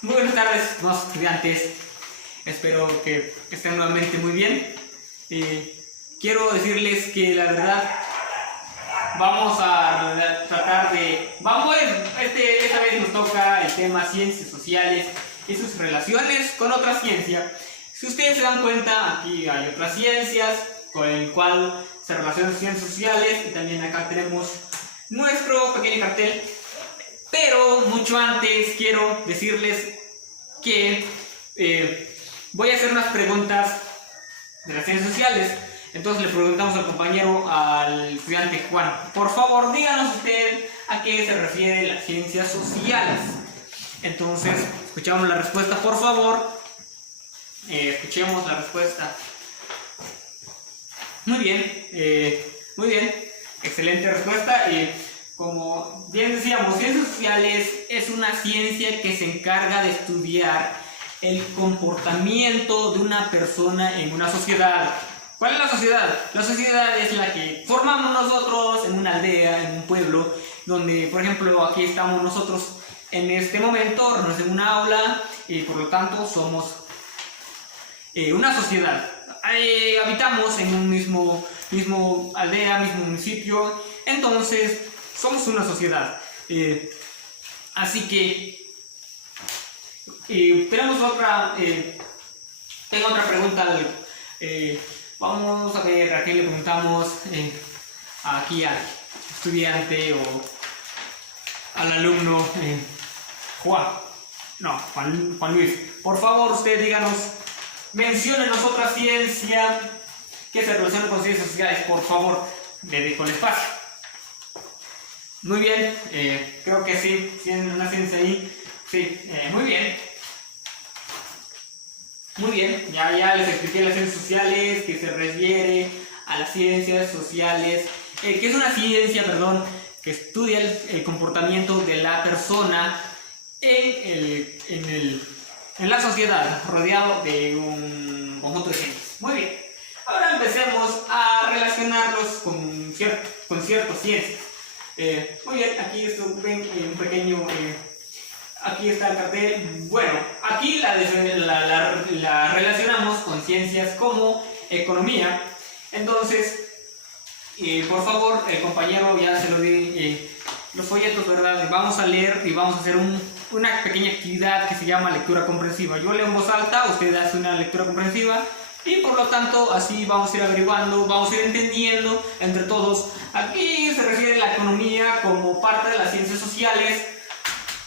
Muy buenas tardes, estimados estudiantes. Espero que estén nuevamente muy bien. Quiero decirles que la verdad vamos a tratar de... esta vez nos toca el tema ciencias sociales y sus relaciones con otra ciencia. Si ustedes se dan cuenta, aquí hay otras ciencias con el cual se relacionan ciencias sociales y también acá tenemos nuestro pequeño cartel. Pero mucho antes quiero decirles que voy a hacer unas preguntas de las ciencias sociales. Entonces le preguntamos al compañero, al estudiante Juan, por favor díganos usted a qué se refiere las ciencias sociales. Entonces escuchamos la respuesta, por favor. Escuchemos la respuesta. Muy bien, excelente respuesta. Como bien decíamos, ciencias sociales es una ciencia que se encarga de estudiar el comportamiento de una persona en una sociedad. ¿Cuál es la sociedad? La sociedad es la que formamos nosotros en una aldea, en un pueblo, donde, por ejemplo, aquí estamos nosotros en este momento, reunidos en una aula, y por lo tanto somos una sociedad. Habitamos en un mismo aldea, mismo municipio, entonces somos una sociedad. Así que tengo otra pregunta. Vamos a ver a quién le preguntamos, aquí al estudiante o al alumno Juan Luis. Por favor, usted díganos, menciónenos otra ciencia que se relacione con ciencias sociales, por favor. Le dejo el espacio. Muy bien, creo que sí, tienen una ciencia ahí. Sí, muy bien. Muy bien, ya les expliqué las ciencias sociales, que se refiere a las ciencias sociales, que es una ciencia, que estudia el comportamiento de la persona en la sociedad, rodeado de un conjunto de gentes. Muy bien, ahora empecemos a relacionarlos con ciertas ciencias. Muy bien, aquí ven un pequeño... aquí está el cartel. Bueno, aquí la relacionamos con ciencias como economía. Entonces, por favor, el compañero ya se lo di los folletos, ¿verdad? Vamos a leer y vamos a hacer una pequeña actividad que se llama lectura comprensiva. Yo leo en voz alta, usted hace una lectura comprensiva y por lo tanto así vamos a ir averiguando, vamos a ir entendiendo entre todos. Aquí se refiere a la economía como parte de las ciencias sociales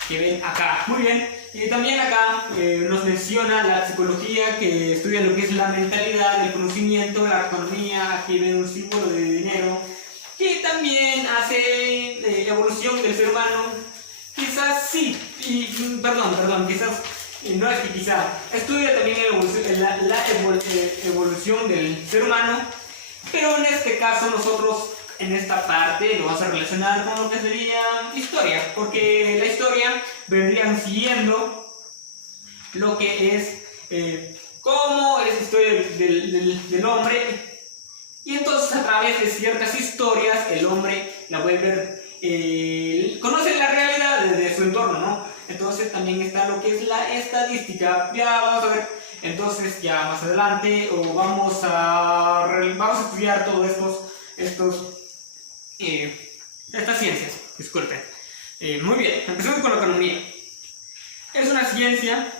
que ven acá. Muy bien, y también acá nos menciona la psicología, que estudia lo que es la mentalidad, el conocimiento, la economía. Aquí ven un símbolo de dinero, que también hace evolución del ser humano. Quizás sí, quizás no es que quizá, estudia también la evolución del ser humano, pero en este caso nosotros en esta parte lo vamos a relacionar con lo que sería historia, porque la historia vendrían siguiendo lo que es cómo es la historia del hombre, y entonces a través de ciertas historias el hombre la vuelve conoce la realidad de su entorno, ¿no? Entonces también está lo que es la estadística. Ya vamos a ver, entonces ya más adelante, o vamos a estudiar todos estas ciencias, disculpen. Muy bien, empecemos con la economía. Es una ciencia,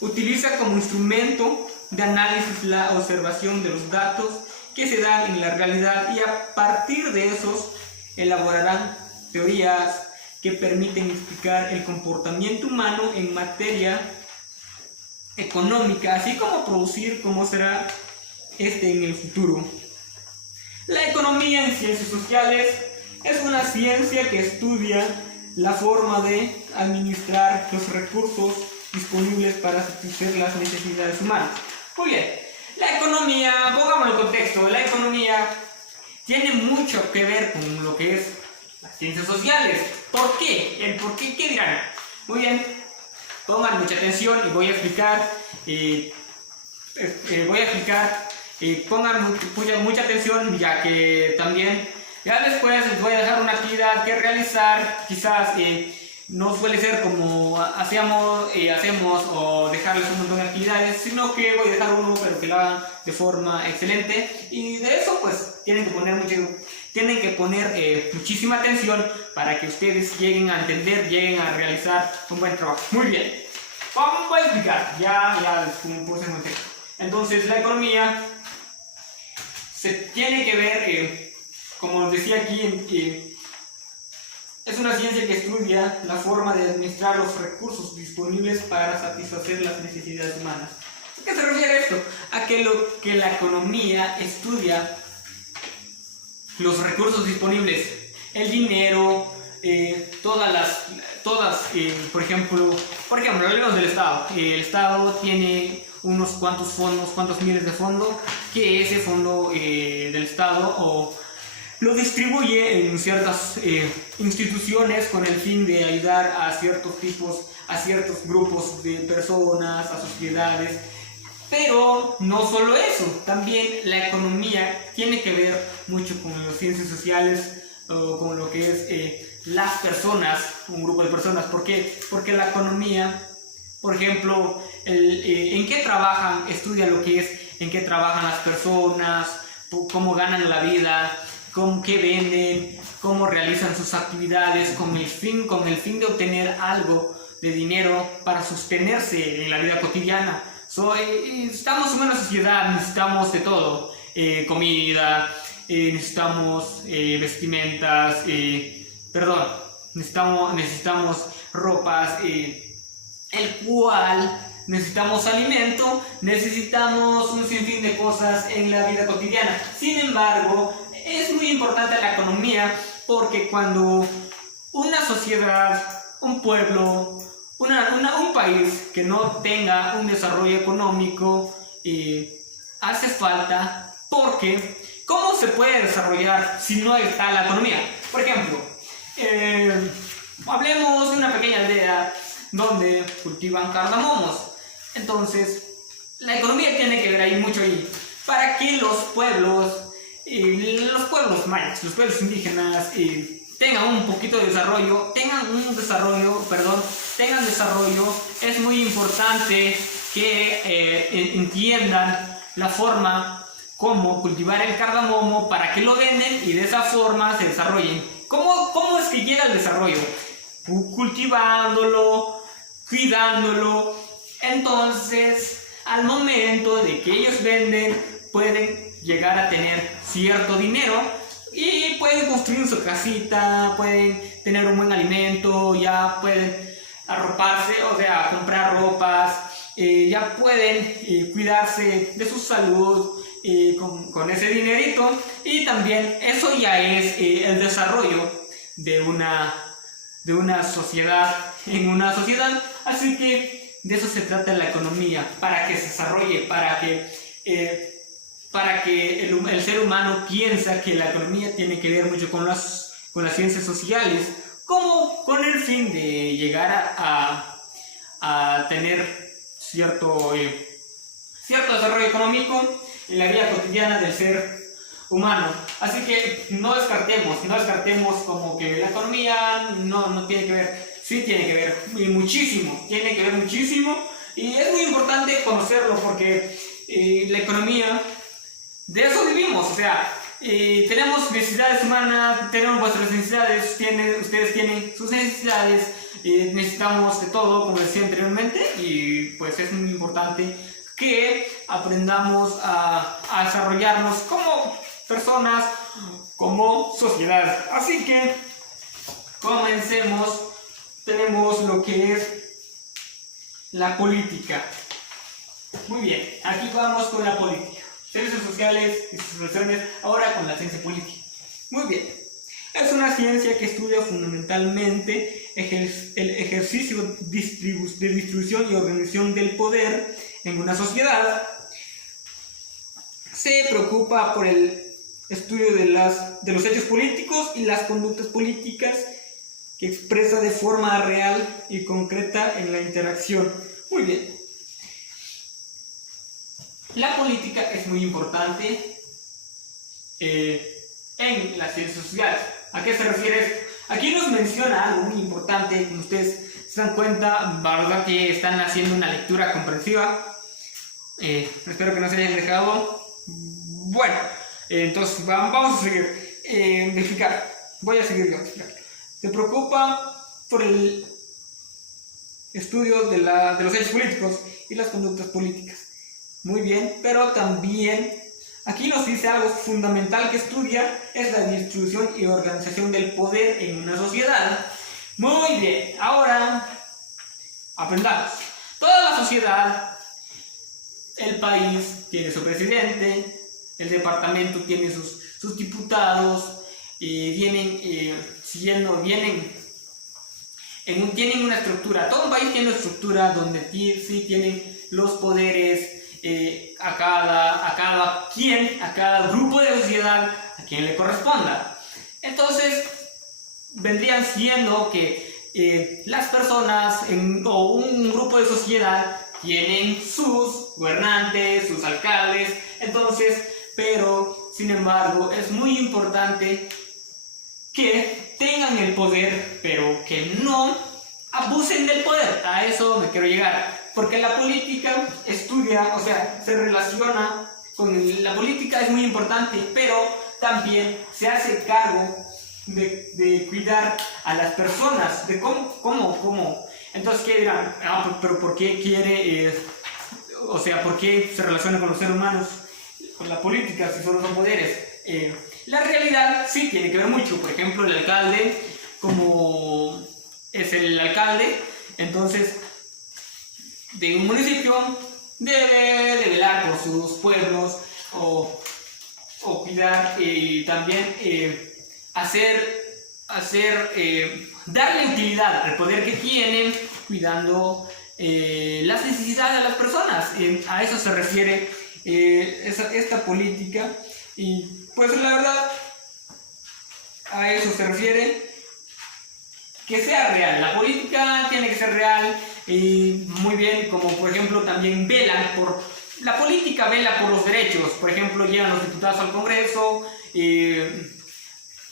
utiliza como instrumento de análisis la observación de los datos que se dan en la realidad, y a partir de esos elaborarán teorías que permiten explicar el comportamiento humano en materia económica, así como producir cómo será en el futuro. La economía en ciencias sociales es una ciencia que estudia la forma de administrar los recursos disponibles para satisfacer las necesidades humanas. Muy bien, la economía, pongámoslo en contexto, la economía tiene mucho que ver con lo que es las ciencias sociales. ¿Por qué? ¿El por qué? ¿Qué dirán? Muy bien, pongan mucha atención y voy a explicar. Pongan mucha atención, ya que también ya después les voy a dejar una actividad que realizar. Quizás no suele ser como hacemos o dejarles un montón de actividades, sino que voy a dejar uno, pero que lo hagan de forma excelente. Y de eso pues tienen que poner muchísima atención para que ustedes lleguen a entender, lleguen a realizar un buen trabajo. Muy bien, vamos a explicar, ya como puse en contexto. Entonces la economía se tiene que ver, como decía aquí, es una ciencia que estudia la forma de administrar los recursos disponibles para satisfacer las necesidades humanas. ¿A qué se refiere esto? A que la economía estudia los recursos disponibles, el dinero, por ejemplo, hablemos del Estado. El Estado tiene unos cuantos miles de fondos, que ese fondo del Estado lo distribuye en ciertas instituciones con el fin de ayudar a ciertos grupos de personas, a sociedades. Pero no solo eso, también la economía tiene que ver mucho con las ciencias sociales, con lo que es las personas, un grupo de personas. ¿Por qué? Porque la economía, por ejemplo, en qué trabajan, estudia lo que es en qué trabajan las personas, cómo ganan la vida, qué venden, cómo realizan sus actividades con el fin de obtener algo de dinero para sostenerse en la vida cotidiana. Estamos en una sociedad, necesitamos de todo, comida, necesitamos vestimentas, necesitamos ropas, el cual necesitamos alimento, necesitamos un sinfín de cosas en la vida cotidiana. Sin embargo, es muy importante la economía, porque cuando una sociedad, un pueblo, un país que no tenga un desarrollo económico hace falta, porque ¿cómo se puede desarrollar si no está la economía? Por ejemplo, hablemos de una pequeña aldea donde cultivan cardamomos. Entonces, la economía tiene que ver ahí mucho para que los pueblos mayas, los pueblos indígenas tengan un poquito de desarrollo, tengan desarrollo. Es muy importante que entiendan la forma como cultivar el cardamomo para que lo venden y de esa forma se desarrollen. ¿Cómo es que llega el desarrollo? Cultivándolo, cuidándolo. Entonces, al momento de que ellos venden, pueden llegar a tener cierto dinero y pueden construir su casita, pueden tener un buen alimento, ya pueden arroparse, o sea, comprar ropas, ya pueden cuidarse de su salud con ese dinerito. Y también eso ya es el desarrollo de una sociedad, en una sociedad. Así que de eso se trata la economía, para que se desarrolle, para que el ser humano piensa que la economía tiene que ver mucho con las ciencias sociales, como con el fin de llegar a tener cierto desarrollo económico en la vida cotidiana del ser humano. Así que no descartemos como que la economía no tiene que ver. Sí tiene que ver muchísimo, y es muy importante conocerlo, porque la economía, de eso vivimos. O sea, tenemos necesidades humanas, tenemos vuestras necesidades, ustedes tienen sus necesidades, necesitamos de todo, como decía anteriormente, y pues es muy importante que aprendamos a desarrollarnos como personas, como sociedad. Así que comencemos. Tenemos lo que es la política. Muy bien, aquí vamos con la política. Ciencias sociales y sus relaciones, ahora con la ciencia política. Muy bien, es una ciencia que estudia fundamentalmente el ejercicio de distribución y organización del poder en una sociedad. Se preocupa por el estudio de los hechos políticos y las conductas políticas, que expresa de forma real y concreta en la interacción. Muy bien. La política es muy importante en las ciencias sociales. ¿A qué se refiere esto? Aquí nos menciona algo muy importante, como ustedes se dan cuenta, verdad que están haciendo una lectura comprensiva. Espero que no se hayan dejado. Bueno, entonces vamos a seguir. Voy a seguir yo. Se preocupa por el estudio de los hechos políticos y las conductas políticas. Muy bien, pero también aquí nos dice algo fundamental que estudia, es la distribución y organización del poder en una sociedad. Muy bien, ahora aprendamos. Toda la sociedad, el país tiene su presidente, el departamento tiene sus diputados, tienen una estructura. Todo un país tiene una estructura donde sí tienen los poderes a cada grupo de sociedad, a quien le corresponda. Entonces, vendrían siendo que las personas o un grupo de sociedad tienen sus gobernantes, sus alcaldes. Entonces, pero sin embargo, es muy importante que tengan el poder, pero que no abusen del poder. A eso me quiero llegar, porque la política se relaciona con la política, es muy importante, pero también se hace cargo de cuidar a las personas, de cómo. Entonces, ¿qué dirán? Pero ¿por qué quiere, por qué se relaciona con los seres humanos, con la política, si solo son poderes? La realidad sí tiene que ver mucho. Por ejemplo, el alcalde, como es el alcalde, entonces, de un municipio, debe de velar por sus pueblos o cuidar y también darle utilidad al poder que tienen, cuidando las necesidades de las personas. A eso se refiere esta política, y pues la verdad, a eso se refiere, que sea real. La política tiene que ser real, y muy bien, como por ejemplo también la política vela por los derechos. Por ejemplo, llegan los diputados al Congreso,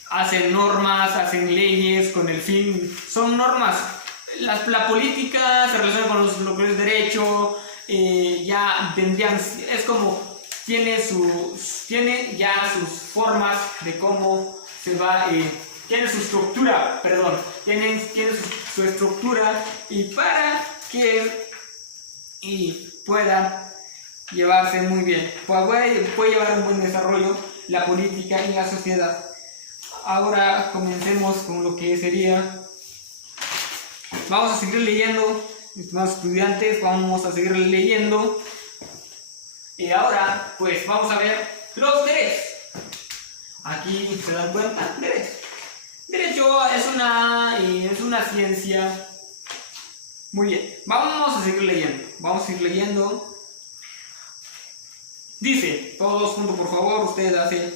hacen normas, hacen leyes con el fin, son normas. La política se relaciona con lo que es derecho, es como tiene ya sus formas de cómo se va, tiene su estructura, tiene su estructura, y para que pueda llevarse muy bien, puede llevar un buen desarrollo la política en la sociedad. Ahora comencemos con lo que sería, vamos a seguir leyendo, estimados estudiantes, vamos a seguir leyendo. Y ahora, pues vamos a ver los derechos. Aquí se dan cuenta, derechos. Derecho es una ciencia. Muy bien, vamos a seguir leyendo. Dice, todos juntos por favor, ustedes hacen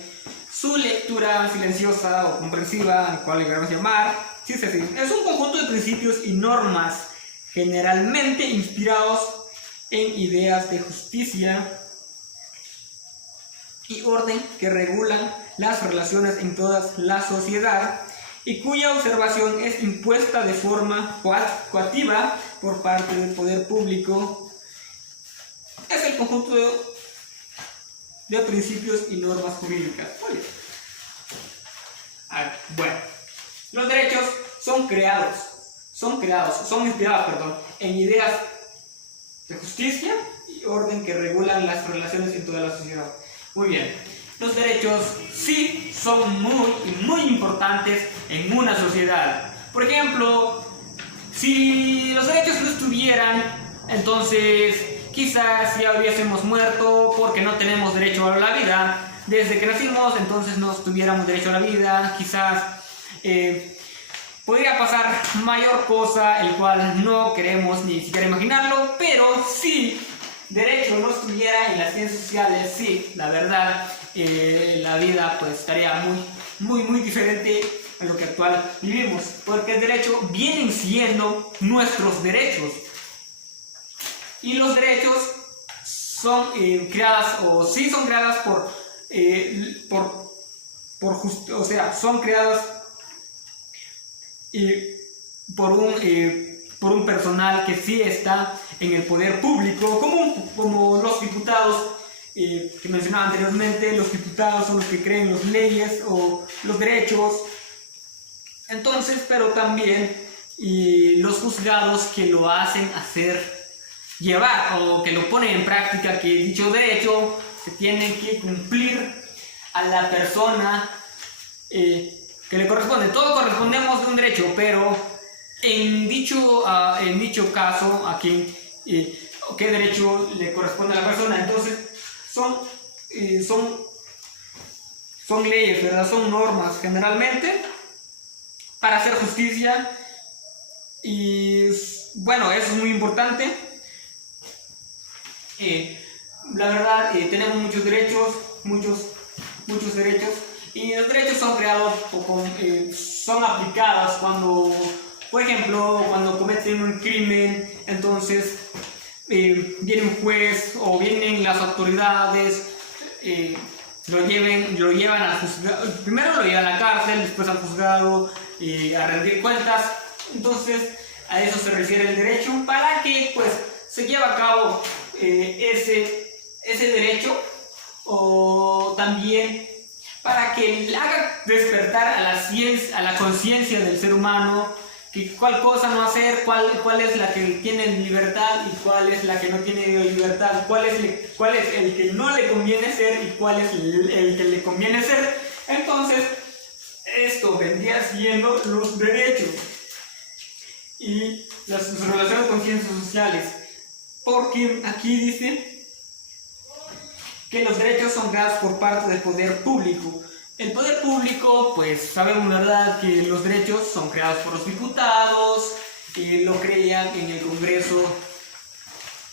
su lectura silenciosa o comprensiva, al cual le queremos llamar. Sí, es un conjunto de principios y normas generalmente inspirados en ideas de justicia y orden que regulan las relaciones en toda la sociedad, y cuya observación es impuesta de forma coactiva por parte del poder público. Es el conjunto de principios y normas jurídicas. Bueno, los derechos son inspirados en ideas de justicia y orden que regulan las relaciones en toda la sociedad. Muy bien, los derechos sí son muy importantes en una sociedad. Por ejemplo, si los derechos no estuvieran, entonces quizás ya hubiésemos muerto, porque no tenemos derecho a la vida. Desde que nacimos, entonces no tuviéramos derecho a la vida. Quizás podría pasar mayor cosa, el cual no queremos ni siquiera imaginarlo, pero si derecho no estuviera en las ciencias sociales, sí, la verdad, la vida pues estaría muy diferente a lo que actual vivimos, porque el derecho vienen siendo nuestros derechos, y los derechos son creadas, o sí son creadas son creadas por un personal que sí está en el poder público, como los diputados que mencionaba anteriormente. Los diputados son los que creen las leyes o los derechos. Entonces, pero también los juzgados que lo hacen llevar o que lo ponen en práctica, que dicho derecho se tiene que cumplir a la persona que le corresponde. Todos correspondemos de un derecho, pero en dicho caso, a quién qué derecho le corresponde a la persona. Entonces son leyes, ¿verdad? Son normas generalmente para hacer justicia. Y bueno, eso es muy importante. La verdad, tenemos muchos derechos, muchos derechos, y los derechos son creados son aplicados cuando, por llevo cuando cometen un crimen. Entonces viene un juez o vienen las autoridades, lo llevan al juzgado. Primero lo llevan a la cárcel, después al juzgado, a rendir cuentas. Entonces a eso se refiere el derecho, para que pues se lleve a cabo ese derecho, o también para que haga despertar a la conciencia del ser humano, que cuál cosa no hacer, cuál es la que tiene libertad y cuál es la que no tiene libertad, cuál es el que no le conviene ser y cuál es el que le conviene ser. Entonces, esto vendría siendo los derechos y las relaciones con ciencias sociales, porque aquí dice que los derechos son creados por parte del poder público. El poder público, pues sabemos, ¿verdad?, que los derechos son creados por los diputados, lo crean en el Congreso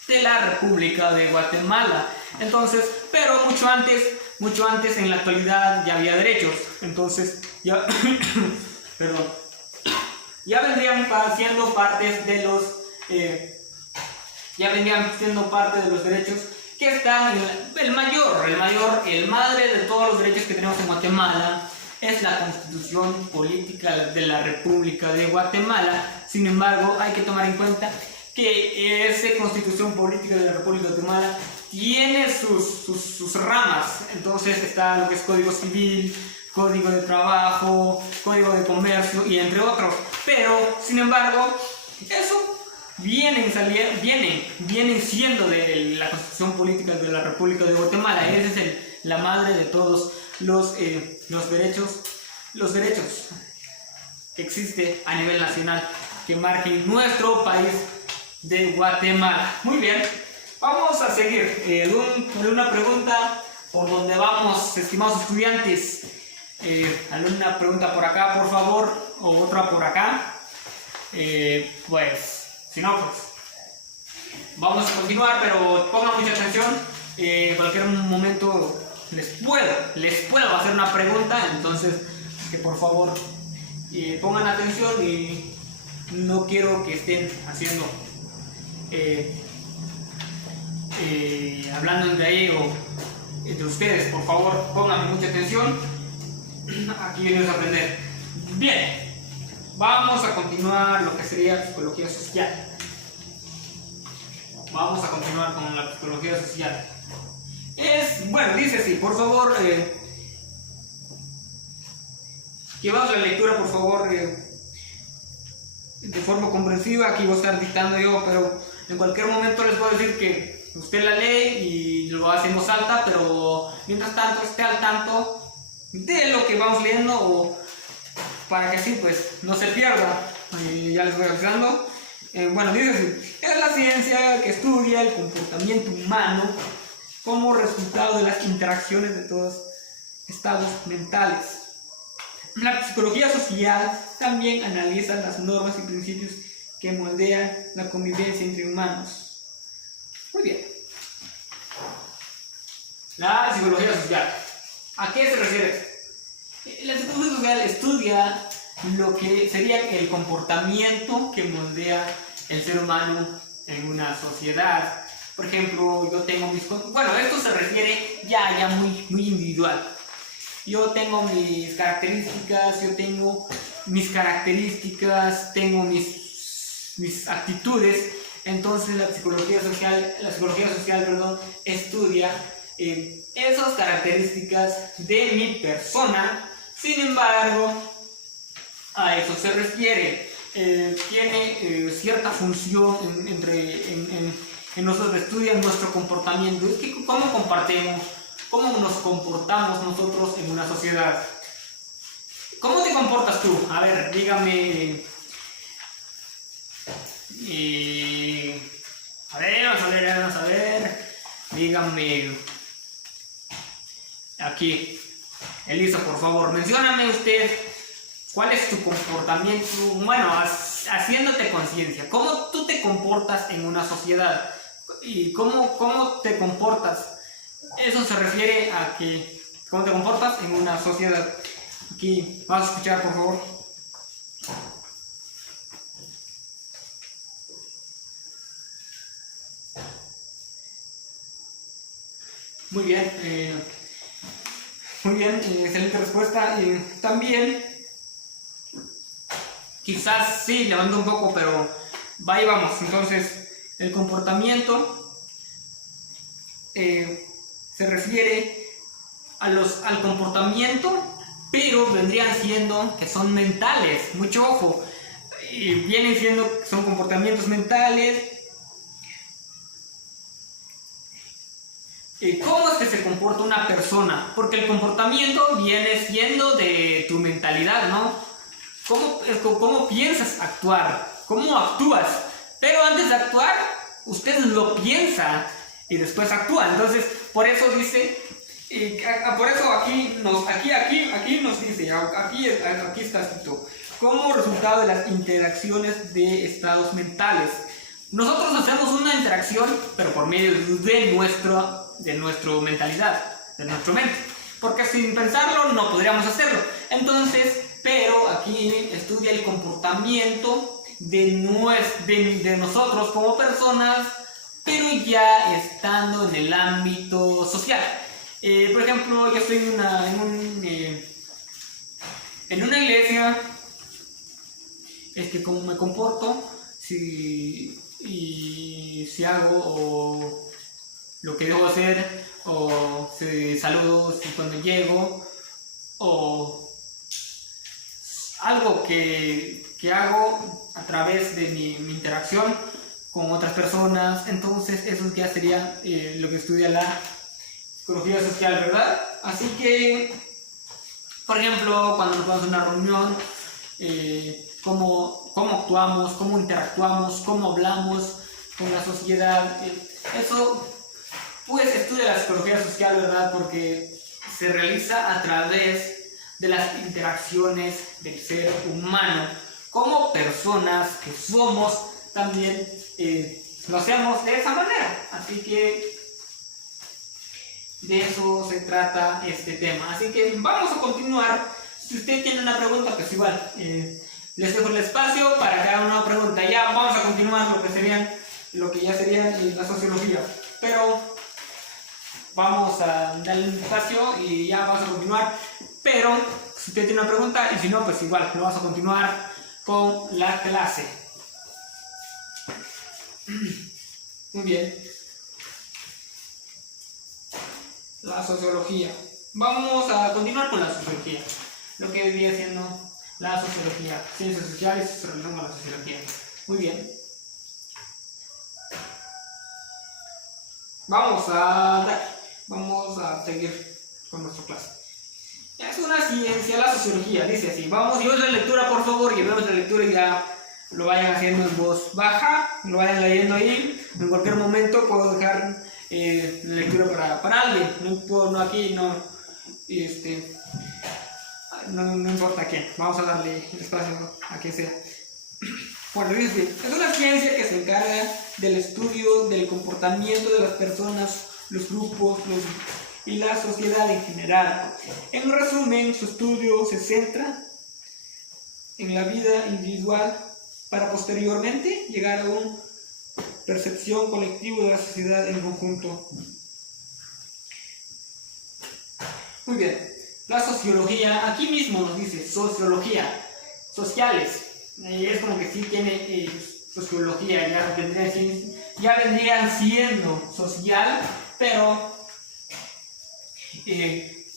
de la República de Guatemala. Entonces, pero mucho antes en la actualidad ya había derechos. Entonces, ya vendrían siendo partes de los derechos que están el madre de todos los derechos que tenemos en Guatemala es la Constitución Política de la República de Guatemala. Sin embargo, hay que tomar en cuenta que esa Constitución Política de la República de Guatemala tiene sus ramas. Entonces está lo que es Código Civil, Código de Trabajo, Código de Comercio y entre otros. Pero, sin embargo, eso vienen siendo de la Constitución Política de la República de Guatemala. Esa es la madre de todos los derechos que existe a nivel nacional, que marquen nuestro país de Guatemala. Muy bien, vamos a seguir con una pregunta por donde vamos, estimados estudiantes. Alguna pregunta por acá, por favor, o otra por acá. Pues si no, pues vamos a continuar, pero pongan mucha atención. En cualquier momento les puedo hacer una pregunta, entonces que por favor pongan atención, y no quiero que estén haciendo hablando entre ahí o entre ustedes. Por favor, pongan mucha atención. Aquí venimos a aprender. Bien, vamos a continuar lo que sería psicología social. Vamos a continuar con la psicología social. Bueno, dice así, por favor, llevaos la lectura, por favor, de forma comprensiva. Aquí voy a estar dictando yo, pero en cualquier momento les voy a decir que usted la lee y lo hace en voz alta, pero mientras tanto esté al tanto de lo que vamos leyendo, o para que así pues no se pierda. Ya les voy avisando. Bueno, dice así: es la ciencia que estudia el comportamiento humano como resultado de las interacciones de todos estados mentales. La psicología social también analiza las normas y principios que moldean la convivencia entre humanos. Muy bien. La psicología social, ¿a qué se refiere? La psicología social estudia lo que sería el comportamiento que moldea el ser humano en una sociedad. Por ejemplo, yo tengo bueno, esto se refiere ya muy individual. Yo tengo mis características, yo tengo mis características, tengo mis actitudes. Entonces la psicología social, perdón, estudia esas características de mi persona. Sin embargo, a eso se refiere. Tiene cierta función en nosotros, estudia nuestro comportamiento. Es que cómo nos comportamos nosotros en una sociedad. ¿Cómo te comportas tú? A ver, dígame. Vamos a ver. Dígame. Aquí. Elisa, por favor, mencióname usted cuál es tu comportamiento. Bueno, haciéndote conciencia. ¿Cómo tú te comportas en una sociedad? ¿Y cómo te comportas? Eso se refiere a que cómo te comportas en una sociedad. Aquí, vamos a escuchar, por favor. Muy bien, excelente respuesta. También, quizás sí, levantó un poco, pero va y vamos. Entonces, el comportamiento se refiere al comportamiento, pero vendrían siendo que son mentales, mucho ojo, vienen siendo que son comportamientos mentales. ¿Cómo es que se comporta una persona? Porque el comportamiento viene siendo de tu mentalidad, ¿no? ¿Cómo piensas actuar? ¿Cómo actúas? Pero antes de actuar, usted lo piensa y después actúa. Entonces, por eso dice, por eso aquí nos dice, aquí está escrito, como resultado de las interacciones de estados mentales. Nosotros hacemos una interacción, pero por medio de nuestra mentalidad, de nuestra mente, porque sin pensarlo no podríamos hacerlo. Entonces, pero aquí estudia el comportamiento de nosotros como personas, pero ya estando en el ámbito social. Por ejemplo, yo estoy en una iglesia. Es que cómo me comporto, si hago lo que debo hacer, o si saludo cuando llego, o algo que hago a través de mi interacción con otras personas. Entonces eso ya sería lo que estudia la psicología social, ¿verdad? Así que, por ejemplo, cuando nos vamos a una reunión, cómo actuamos, cómo interactuamos, cómo hablamos con la sociedad. Eso pues estudia la psicología social, ¿verdad? Porque se realiza a través de las interacciones del ser humano. Como personas que somos, también lo hacemos de esa manera. Así que de eso se trata este tema. Así que vamos a continuar. Si usted tiene una pregunta, pues igual les dejo el espacio para que haga una pregunta. Ya vamos a continuar lo que ya sería la sociología. Pero vamos a darle un espacio y ya vamos a continuar. Pero si usted tiene una pregunta, y si no, pues igual lo vamos a continuar con la clase. Muy bien. La sociología. Vamos a continuar con la sociología. Lo que vendría siendo la sociología. Ciencias sociales se relacionan con la sociología. Muy bien. Vamos a seguir con nuestra clase. Es una ciencia, la sociología, dice así. Vamos, llevemos la lectura, por favor, llevemos la lectura y ya lo vayan haciendo en voz baja, lo vayan leyendo ahí. En cualquier momento puedo dejar la lectura para alguien. No aquí, no importa quién. Vamos a darle el espacio a quien sea. Bueno, dice, es una ciencia que se encarga del estudio del comportamiento de las personas, los grupos y la sociedad en general. En resumen, su estudio se centra en la vida individual para posteriormente llegar a una percepción colectiva de la sociedad en conjunto. Muy bien, la sociología, aquí mismo nos dice sociología. sociales. Es como que sí tiene sociología, ya vendrían siendo social, pero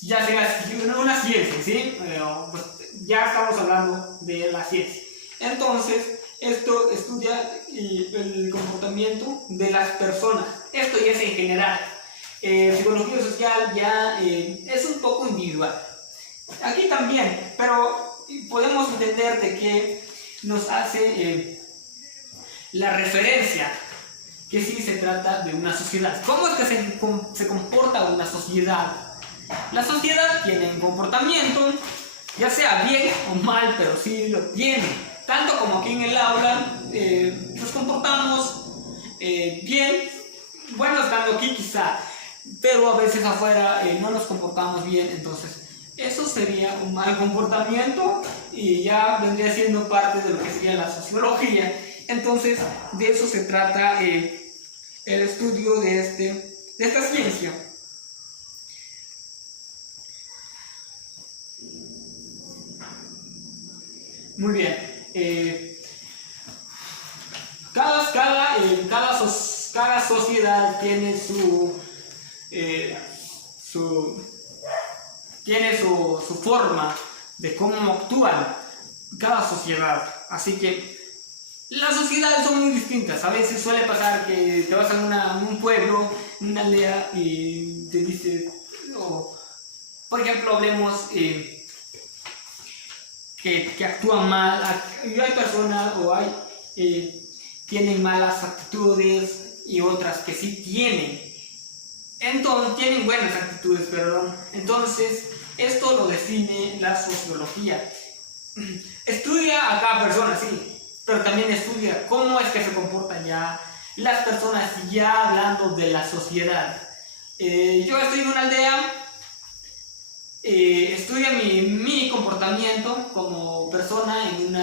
ya sea una ciencia, ¿sí? Pues ya estamos hablando de la ciencia. Entonces, esto estudia el comportamiento de las personas. Esto ya es en general. Psicología social ya es un poco individual. Aquí también, pero podemos entender de que nos hace la referencia que sí se trata de una sociedad. ¿Cómo es que se comporta una sociedad? La sociedad tiene un comportamiento, ya sea bien o mal, pero sí lo tiene. Tanto como aquí en el aula nos comportamos bien, bueno, estando aquí quizá, pero a veces afuera no nos comportamos bien, entonces eso sería un mal comportamiento y ya vendría siendo parte de lo que sería la sociología. Entonces, de eso se trata el estudio de esta ciencia. Muy bien. Cada sociedad tiene su forma de cómo actúan cada sociedad. Así que las sociedades son muy distintas. A veces suele pasar que te vas a un pueblo, una aldea y te dice, por ejemplo, hablemos que actúan mal, y hay personas tienen malas actitudes y otras que sí tienen buenas actitudes, perdón. Entonces, esto lo define la sociología. Estudia a cada persona, sí, pero también estudia cómo es que se comportan ya las personas, ya hablando de la sociedad. Yo estoy en una aldea, estudia mi comportamiento como persona en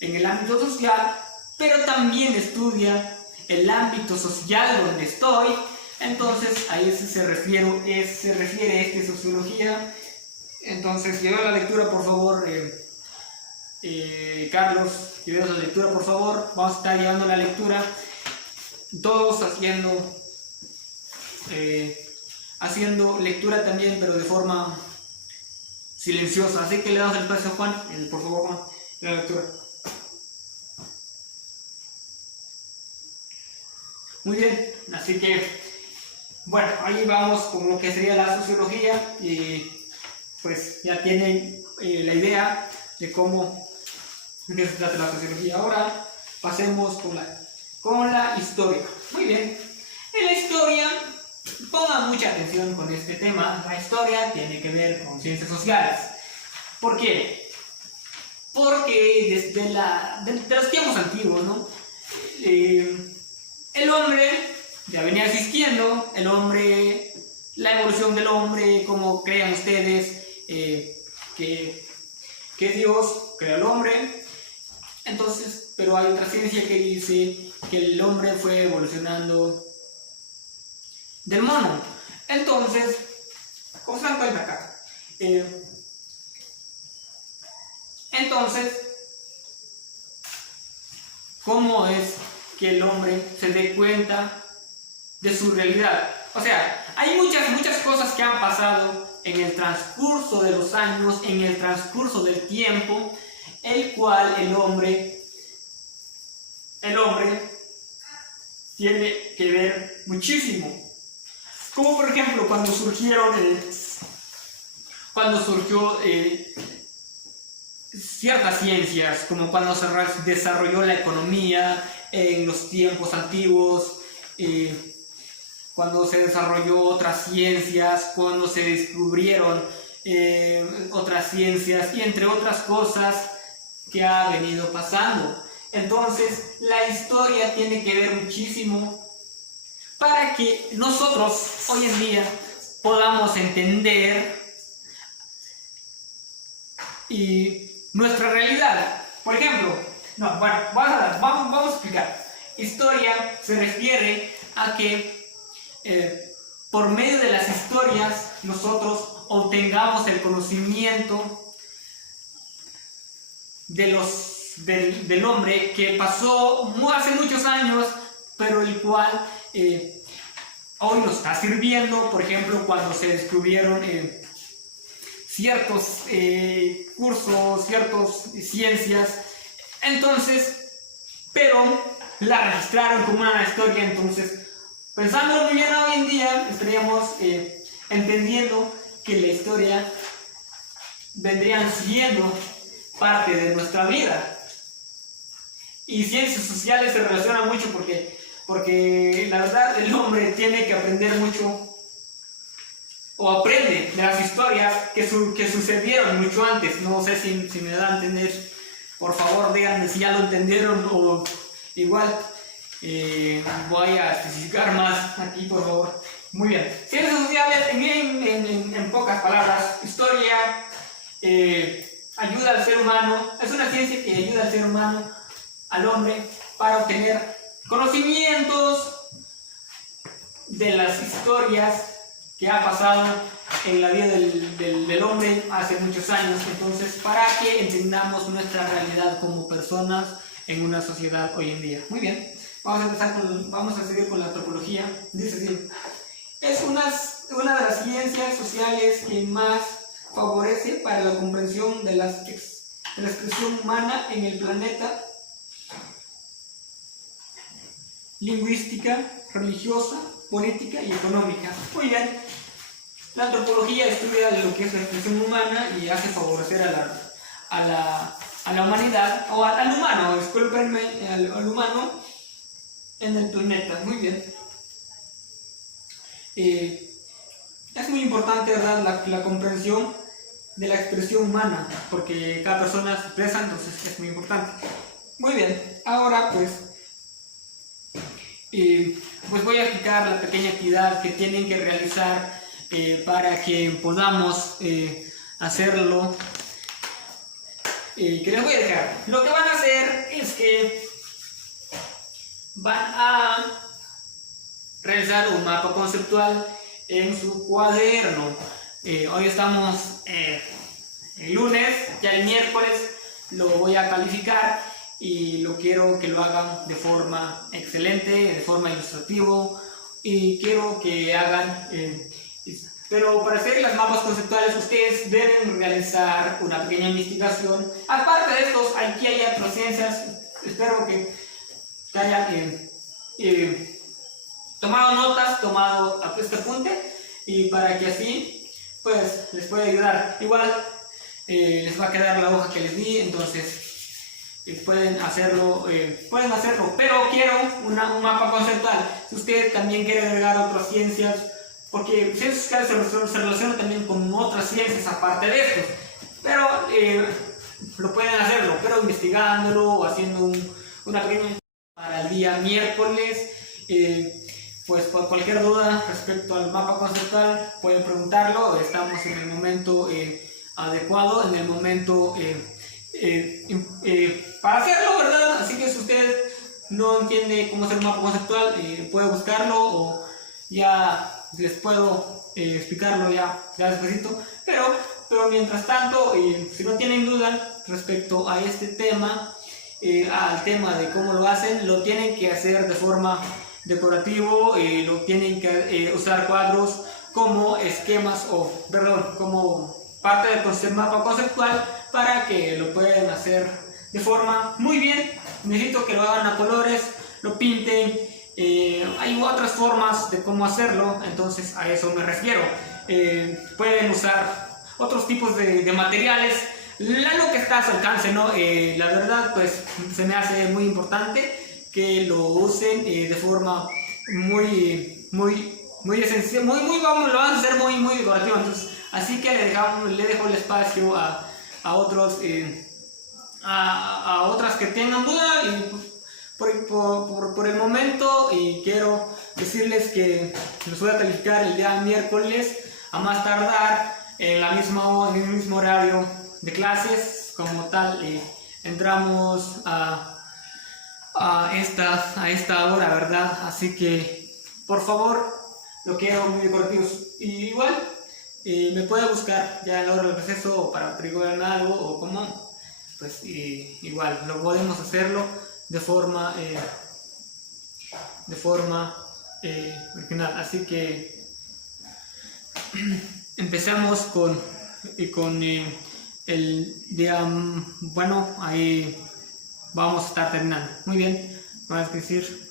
el ámbito social, pero también estudia el ámbito social donde estoy. Entonces a eso se refiere sociología. Entonces, lleva la lectura, por favor, Carlos, lleva la lectura, por favor. Vamos a estar llevando la lectura, todos haciendo lectura también, pero de forma silenciosa. Así que le damos el paso a Juan, por favor, Juan, la lectura. Muy bien, así que, bueno, ahí vamos con lo que sería la sociología y pues ya tienen la idea de qué se trata la sociología. Ahora pasemos con la historia. Muy bien, en la historia, pongan mucha atención con este tema. La historia tiene que ver con ciencias sociales. ¿Por qué? Porque desde los tiempos antiguos, ¿no? El hombre ya venía existiendo, la evolución del hombre, como crean ustedes que Dios creó al hombre. Entonces, pero hay otra ciencia que dice que el hombre fue evolucionando del mono. Entonces, ¿cómo se dan cuenta acá? Entonces, ¿cómo es que el hombre se dé cuenta de su realidad? O sea, hay muchas cosas que han pasado en el transcurso de los años, en el transcurso del tiempo, el cual el hombre tiene que ver muchísimo. Como por ejemplo cuando surgió ciertas ciencias, como cuando se desarrolló la economía en los tiempos antiguos, cuando se desarrolló otras ciencias, cuando se descubrieron otras ciencias y entre otras cosas que ha venido pasando. Entonces, la historia tiene que ver muchísimo para que nosotros hoy en día podamos entender nuestra realidad. Por ejemplo, vamos a explicar. Historia se refiere a que por medio de las historias nosotros obtengamos el conocimiento del hombre que pasó hace muchos años, pero el cual hoy nos está sirviendo. Por ejemplo, cuando se descubrieron ciertos cursos, ciertas ciencias, entonces, pero la registraron como una historia. Entonces, pensándolo muy bien, hoy en día estaríamos entendiendo que la historia vendrían siendo parte de nuestra vida. Y ciencias sociales se relacionan mucho porque la verdad el hombre tiene que aprender mucho, o aprende de las historias que sucedieron mucho antes. No sé si me da a entender. Por favor, díganme si ya lo entendieron, o igual voy a especificar más aquí, por favor. Muy bien. Ciencias sociales, en pocas palabras, historia ayuda al ser humano. Es una ciencia que ayuda al ser humano, al hombre, para obtener conocimientos de las historias que ha pasado en la vida del hombre hace muchos años. Entonces, para que entendamos nuestra realidad como personas en una sociedad hoy en día. Muy bien, vamos a seguir con la antropología. Dice así: es una de las ciencias sociales que más favorece para la comprensión de la expresión humana en el planeta, lingüística, religiosa, política y económica. Muy bien, la antropología estudia lo que es la expresión humana y hace favorecer a la humanidad, o al humano, discúlpenme, al humano en el planeta. Muy bien. Es muy importante, ¿verdad?, la comprensión de la expresión humana, porque cada persona se expresa, entonces es muy importante. Muy bien, ahora pues voy a explicar la pequeña actividad que tienen que realizar para que podamos hacerlo, que les voy a dejar. Lo que van a hacer es que van a realizar un mapa conceptual en su cuaderno. Hoy estamos el lunes, ya el miércoles lo voy a calificar y lo quiero que lo hagan de forma excelente, de forma ilustrativa, y quiero que hagan pero para hacer las mapas conceptuales ustedes deben realizar una pequeña investigación. Aparte de estos, aquí hay otras ciencias. Espero que hayan tomado notas, tomado este apunte, y para que así pues les pueda ayudar. Igual les va a quedar la hoja que les di, entonces pueden hacerlo, pero quiero un mapa conceptual. Si ustedes también quieren agregar otras ciencias, porque ciencias sociales se relacionan también con otras ciencias aparte de estos, pero lo pueden hacerlo, pero investigándolo o haciendo una pequeña para el día miércoles. Pues por cualquier duda respecto al mapa conceptual pueden preguntarlo. Estamos en el momento adecuado, en el momento para hacerlo, ¿verdad? Así que si usted no entiende cómo hacer un mapa conceptual, puede buscarlo, o ya les puedo explicarlo ya despacito, pero mientras tanto, si no tienen duda respecto a este tema, al tema de cómo lo hacen, lo tienen que hacer de forma decorativo, lo tienen que usar cuadros como esquemas, como parte del mapa conceptual, para que lo puedan hacer de forma muy bien. Necesito que lo hagan a colores, lo pinten. Hay otras formas de cómo hacerlo, entonces a eso me refiero. Pueden usar otros tipos de materiales, lo que está a su alcance, ¿no? La verdad, pues se me hace muy importante que lo usen de forma muy esencial, lo van a hacer muy decorativo. Entonces, así que le dejo el espacio a otros, a otras que tengan duda. Y por el momento, y quiero decirles que los voy a calificar el día miércoles, a más tardar en el mismo horario de clases. Como tal, entramos a esta hora, ¿verdad? Así que por favor, lo quiero muy decorativos. Y igual me puede buscar ya a la hora del receso para averiguar algo o cómo. pues igual lo podemos hacerlo de forma original. Así que empezamos con el día, bueno, ahí vamos a estar terminando. Muy bien, vamos a decir.